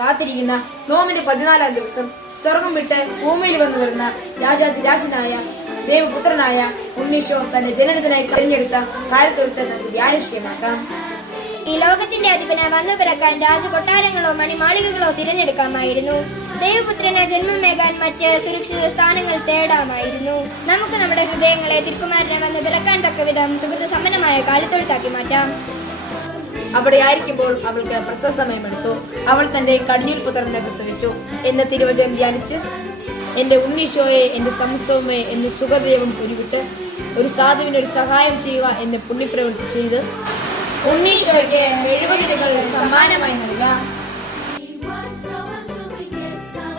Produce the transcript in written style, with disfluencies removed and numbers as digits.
കാത്തിരിക്കുന്ന നോമിന് 14-ാം ദിവസം സ്വർഗം വിട്ട് ഭൂമിയിൽ വന്നു വരുന്ന രാജാതിരാജനായ ദേവപുത്രനായ ഉണ്ണീശോ തന്റെ ജനനത്തിനായി തിരഞ്ഞെടുത്ത കാര്യത്തൊരുത്ത് നമുക്ക് ധ്യാനവിഷയമാക്കാം. ഈ ലോകത്തിന്റെ അധിപന വന്നു പിറക്കാൻ രാജകൊട്ടാരങ്ങളോ മണിമാളികകളോ തിരഞ്ഞെടുക്കാമായിരുന്നു. ദൈവപുത്രന് ജന്മമേകാൻ മറ്റ് സുരക്ഷിത സ്ഥാനങ്ങൾ തേടാമായിരുന്നു. നമുക്ക് നമ്മുടെ ഹൃദയങ്ങളെ തിരുക്കുമാരനെ വന്ന് പിറക്കാൻ തക്ക വിധം സുഹൃത്ത് സമ്പന്നമായ കാലത്തൊഴുത്താക്കി മാറ്റാം. അവിടെ ആയിരിക്കുമ്പോൾ അവൾക്ക് പ്രസവ സമയമെടുത്തു. അവൾ തന്റെ കടിഞ്ഞൂൽ പുത്രനെ പ്രസവിച്ചു എന്ന് തിരുവചനം ധ്യാനിച്ച് എന്റെ ഉണ്ണീശോയെ, എന്റെ സമസ്തവുമേ എന്ന് സുഖദൈവം ഉരുവിട്ട് ഒരു സാധുവിന് ഒരു സഹായം ചെയ്യുക എന്ന് പുണ്യപ്രവൃത്തി ചെയ്ത് ഉണ്ണീശോയ്ക്ക് മെഴുകുതിരികൾ സമ്മാനമായി നൽകാം.